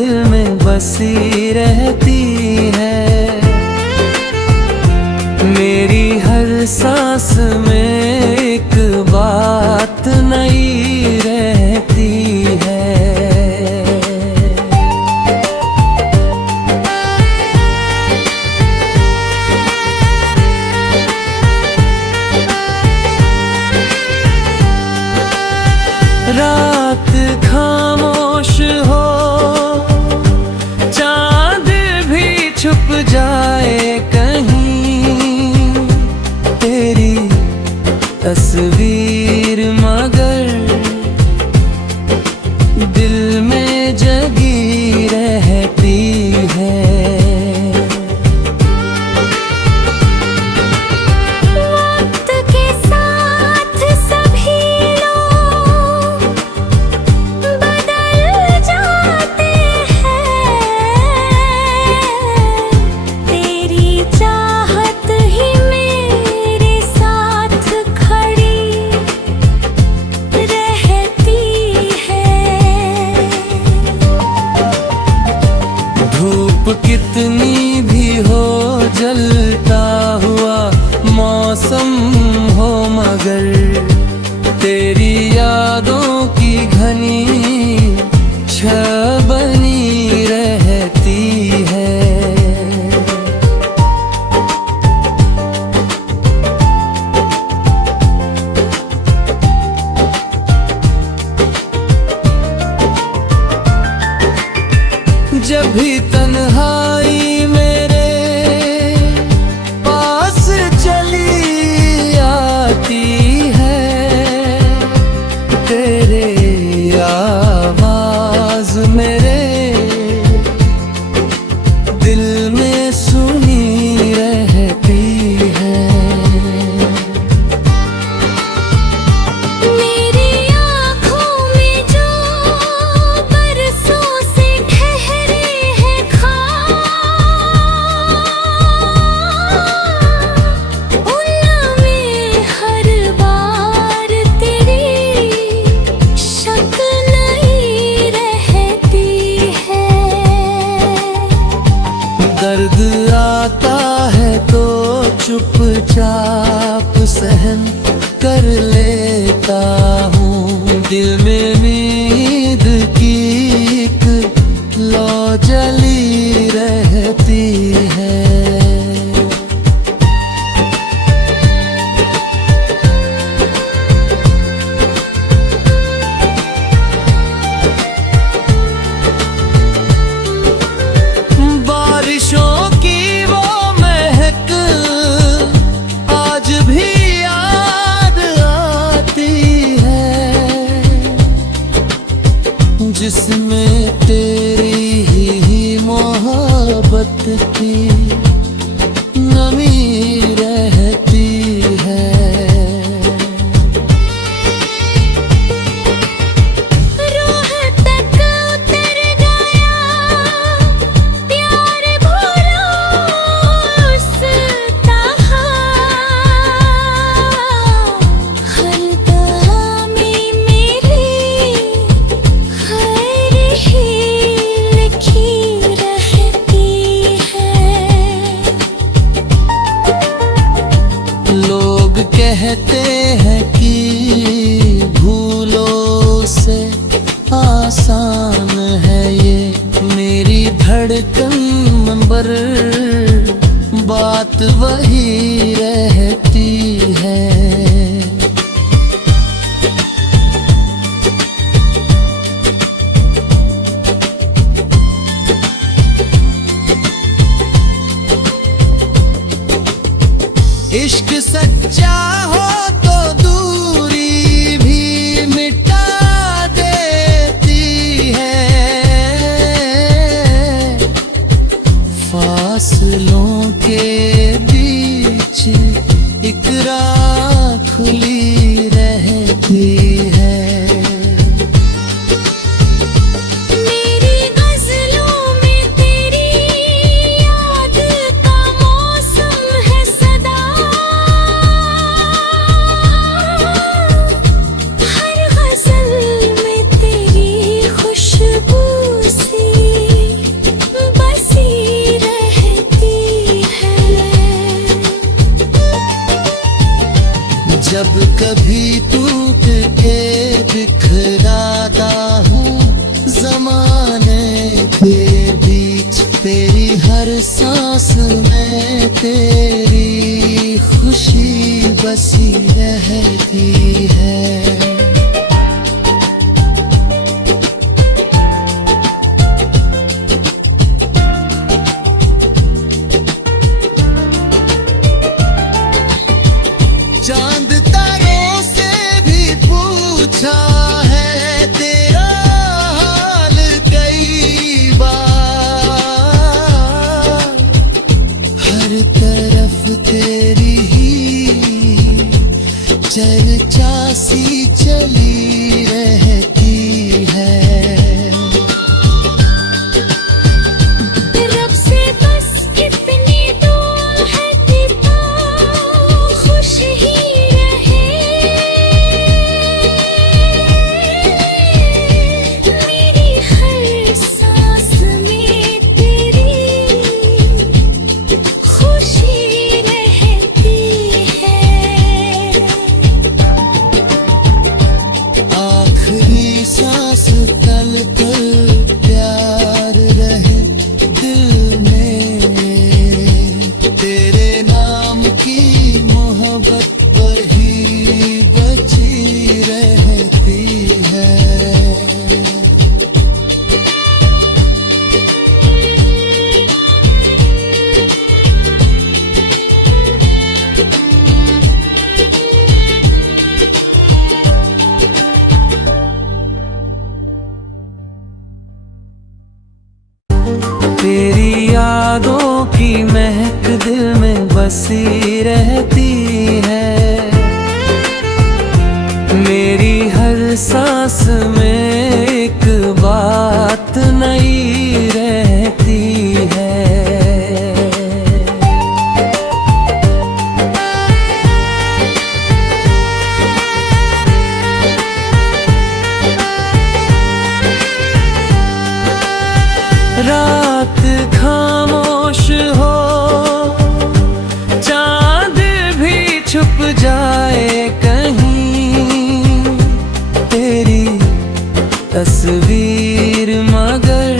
दिल में बसी रहती है। मेरी हर सांस में एक बात नई रहती है। रात खामोश हो, चांद भी छुप जाए कहीं, तेरी तस्वीर मगर दिल में जगी रहती है। कितनी भी हो, जलता हुआ मौसम हो, मगर तेरी यादों की घनी छाया बनी रहती है। जब भी तन्हाई मेरे पास चली आती है, तेरे आवाज मेरे दिल में सुनी रहती है। दर्द आता है तो चुपचाप सहन कर लेता हूँ। दिल में नींद की एक लौ जली रहती है। जिसमें तेरी ही मोहब्बत की नमी रहती है। रूह तक उतर गया, प्यार भूलो उसका, हर कहानी मेरी कहते हैं कि भूलो से आसान है ये, मेरी धड़कन पर बात वही रहती है। इश्क सच्चा हो तो दूरी भी मिटा देती है। फासलों के बीच एक राह खुली रहती है। हर सांस में तेरी खुशी बसी रहती है। चांद तारों से भी पूछा है तेरा हाल कई बार, हर तरफ तेरी ही चर्चा सी चली रहती है। रब से बस इतनी दुआ है कि तू खुश ही रहे। मेरी हर सांस में तेरी खुशी रहती है। आखिरी सांस तल तक प्यार रहे दिल में, तेरे नाम की मोहब्बत वही बची रहती है। तेरी यादों की महक दिल में बसी रहती है। मेरी हर सांस में एक बात नई रहती है। रात खामोश हो, चांद भी छुप जाए कहीं, तेरी तस्वीर मगर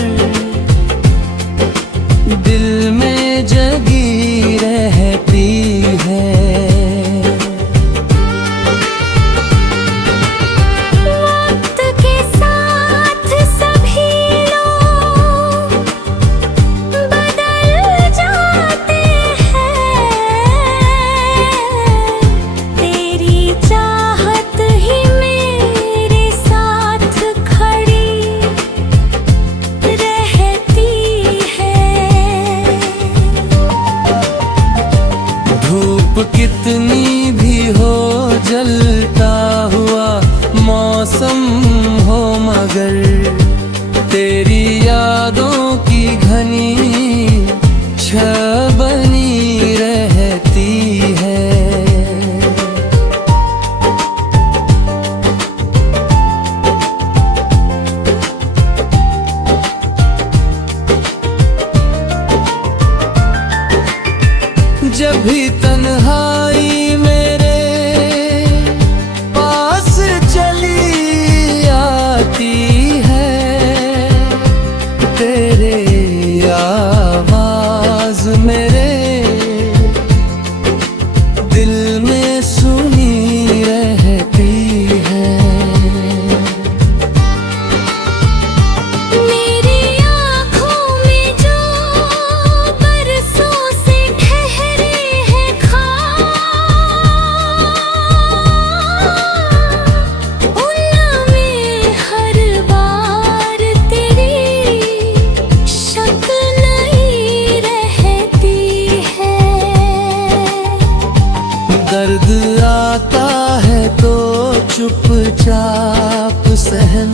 दिल में जगी रहती है। वक्त के साथ सभी लोग बदल जाते हैं। तेरी चाहत ही मेरे साथ खड़ी रहती है। धूप कितनी भी हो, जलता हुआ मौसम हो, मगर तेरी यादों की घनी छाया बनी रहती है। जब भी तन्हाई मेरे पास चली आती है, तेरे आवाज मेरे दिल में सुनी रहती है। मेरी आँखों में जो बरसों से ठहरे हैं ख्वाब, उनमें हर बार तेरी शक्ल नई रहती है। दर्द आता है तो चुपचाप सहन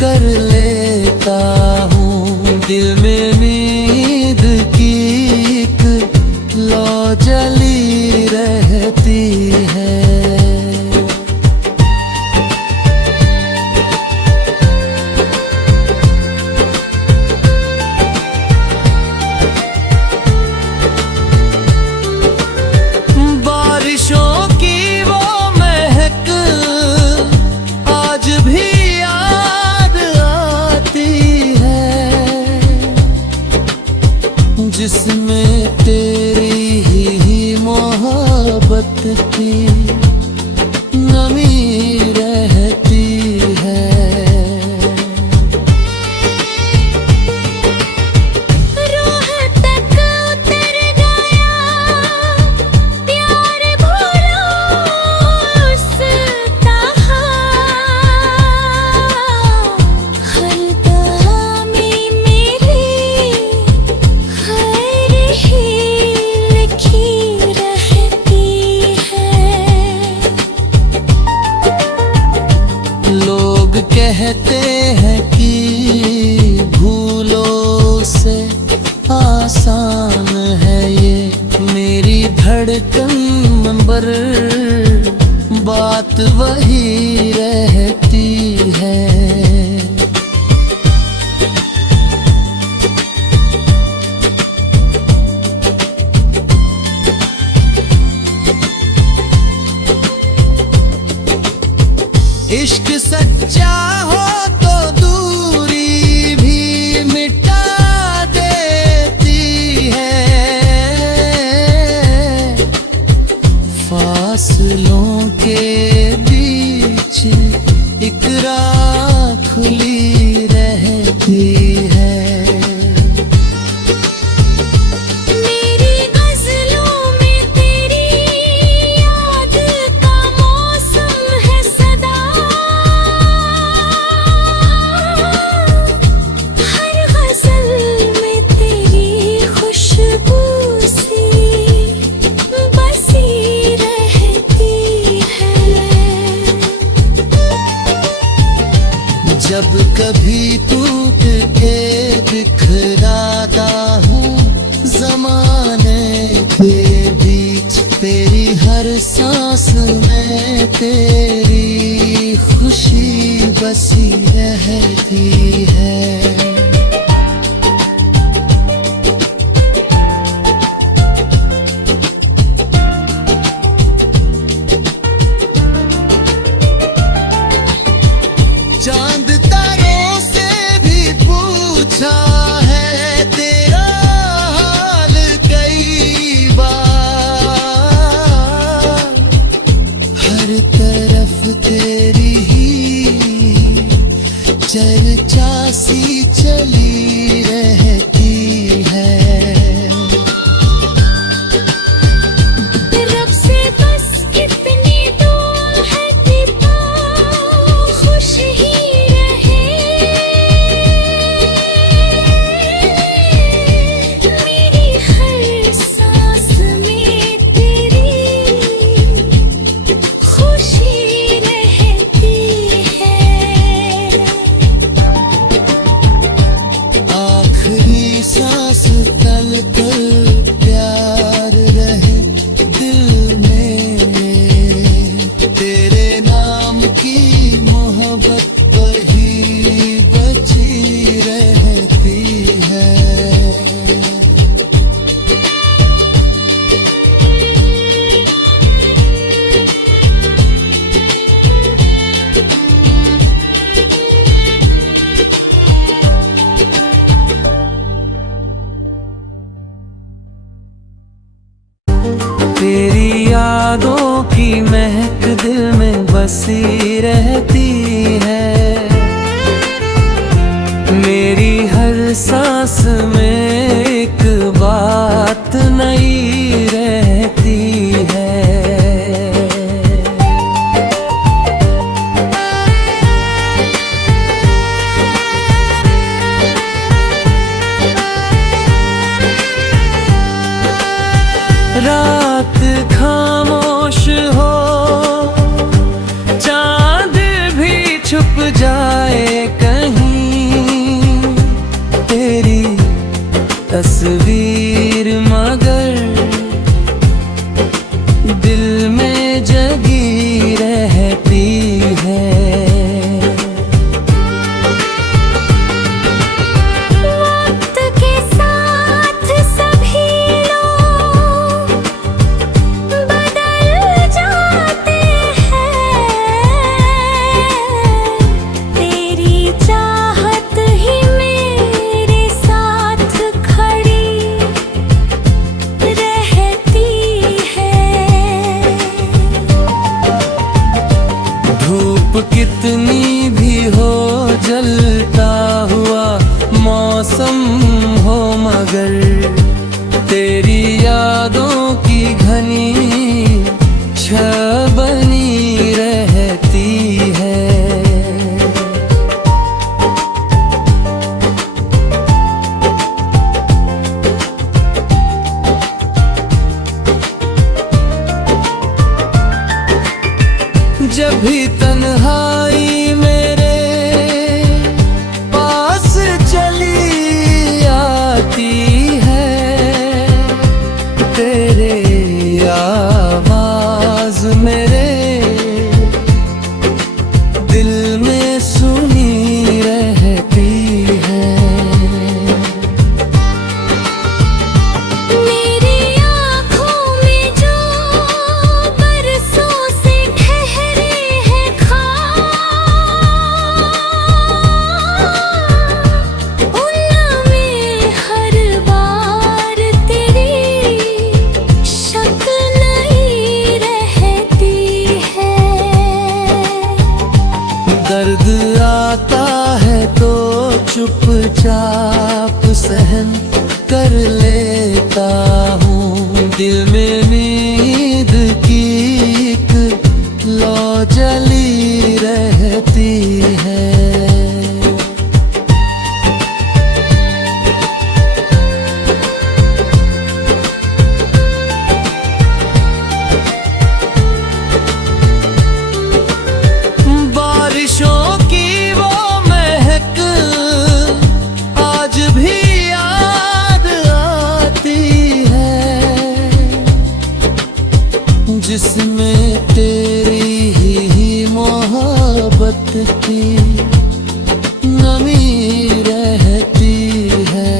कर लेता हूँ, दिल में नींद की एक लौ जली रहती है। बारिशों की वो महक आज भी याद रात की नमी रहती है। रूह तक उतर गया प्यार भरा उसका, हर दम में मेरी खैर ही लिखी रहती है। लोग कहते हैं कि भूलो से आसान है ये, मेरी धड़कन पर बात वही रहती है। इश्क सच्चा हो तो दूरी भी मिटा देती है। फासलों के बीच एक राह खुली रहती है। मेरी गज़लों में तेरी याद का मौसम है सदा, हर गज़ल में तेरी खुशबू सी बसी रहती है। जब कभी टूट के बिखराता हूँ ज़माने के बीच, तेरी हर सांस में तेरी खुशी बसी रहती है। चांद तारों से भी पूछा है तेरा हाल कई बार, हर तरफ तेरी ही चर्चा सी चली रहती है। रब से बस इतनी दुआ है कि तू खुश ही रहे। मेरी हर सांस में तेरी खुशी रहती है। आखिरी सांस तल तक प्यार रहे दिल में, तेरे नाम की मोहब्बत वही बची रहती है। तेरी यादों की महक दिल में बसी रहती है। मेरी हर सांस में एक बात नई रहती है। रात खामोश हो, चांद भी छुप जाए कहीं, तेरी तस्वीर मगर दिल में जगी रहती है। वक्त के साथ सभी लोग बदल जाते हैं, तेरी बनी बनी रहती है। जब भी तन्हाई मेरे पास चली आती है, तेरे आवाज मेरे दिल में सुनी रहती है। मेरी आँखों में जो बरसों से ठहरे हैं ख्वाब, उनमें हर बार तेरी शक्ल नई रहती है। दर्द आता है तो चुपचाप सहन कर लेता हूँ। दिल में नींद की एक लौ जली रहती है। बारिशों की वो महक आज भी याद आती है, जिसमें तेरी ही मोहब्बत की नमी रहती है।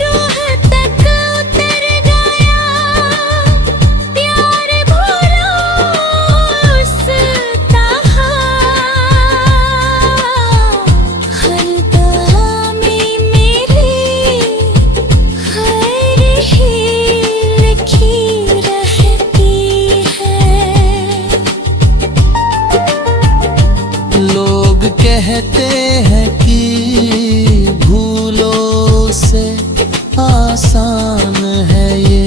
रूह तक उतर गया प्यार भरोसा, हर दम में मेरी खैर ही लिखी रहती है। लोग कहते हैं कि भूलों से आसान है ये,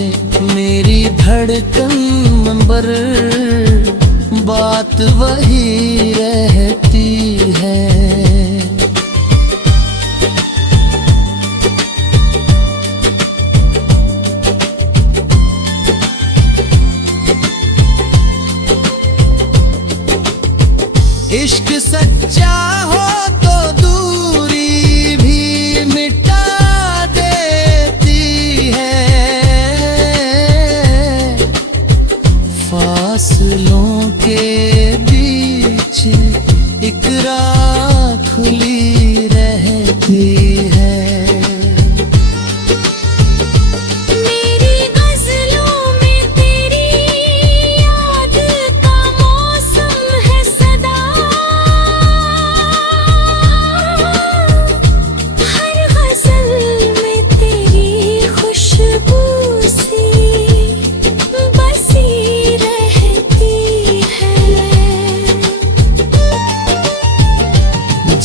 मेरी धड़कन पर बात वही रहती है। इश्क सच्चा हो तो दूरी भी मिटा देती है। फासलों के बीच एक राह खुली रहती है। मेरी गज़लों में तेरी याद का मौसम है सदा, हर गज़ल में तेरी खुशबू सी बसी रहती है।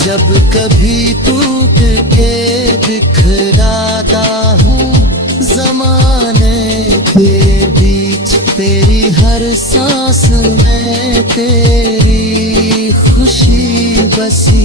जब कभी टूट के बिखराता हूँ ज़माने के बीच, तेरी हर सांस में तेरी खुशी बसी